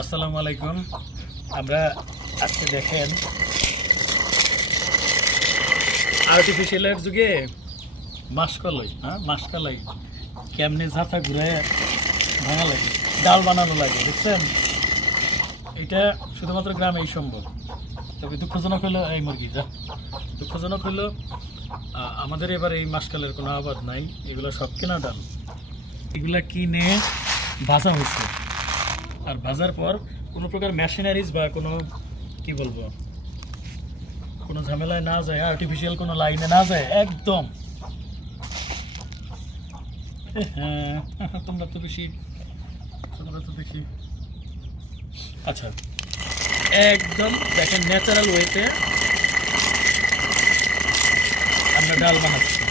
আসসালামু আলাইকুম। আমরা আজকে দেখেন আর্টিফিশিয়ালের যুগে মাসকলাই হ্যাঁ? মাসকলাই কেমনে ঝাঁথা ঘুরে ভাঙা লাগে, ডাল বানানো লাগে, বুঝছেন? এটা শুধুমাত্র গ্রামেই সম্ভব। তবে দুঃখজনক হলো, এই মুরগি, যা। দুঃখজনক হলো আমাদের এবার এই মাসকালের কোনো আবাদ নাই। এগুলো সব কেনা ডাল। এগুলা কিনে ভাজা হচ্ছে আর ভাজার পর কোনো প্রকার মেশিনারিজ বা কোনো, কি বলব, কোনো ঝামেলায় না যায় আর্টিফিশিয়াল কোনো লাইনে না যায়, একদম। হ্যাঁ তোমরা তো বেশি, তোমরা তো বেশি। আচ্ছা একদম দেখেন ন্যাচারাল ওয়েতে আমরা ডাল বানাচ্ছি।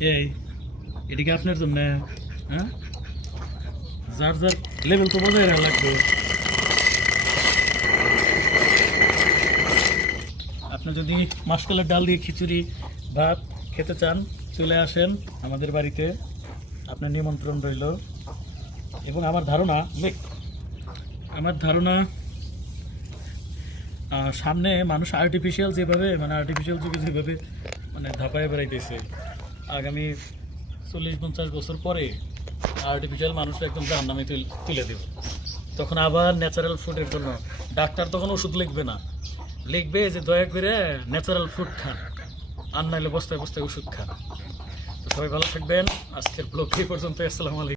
এই আপনার জন্য? হ্যাঁ? যার যার লেভেল তো বজায় রাখা লাগবে। আপনি যদি মাসকলের ডাল দিয়ে খিচুড়ি, ভাত খেতে চান, চলে আসেন আমাদের বাড়িতে। আপনার নিমন্ত্রণ রইল। এবং আমার ধারণা আমার ধারণা সামনে মানুষ আর্টিফিশিয়াল যেভাবে মানে আর্টিফিশিয়াল যুগে যেভাবে মানে ধাপায় বেড়াইতেছে, আগামী চল্লিশ, পঞ্চাশ বছর পরে আর্টিফিশিয়াল মানুষ একদম জাহান নামে তুলে দেবে। তখন আবার ন্যাচারাল ফুডের জন্য, ডাক্তার তখন ওষুধ লিখবে না। লিখবে যে দয়া করে ন্যাচারাল ফুড খান, আর নাইলে বস্তায় বস্তায় ওষুধ খান। সবাই ভালো থাকবেন, আজকের ব্লগ এই পর্যন্ত আসসালামু আলাইকুম।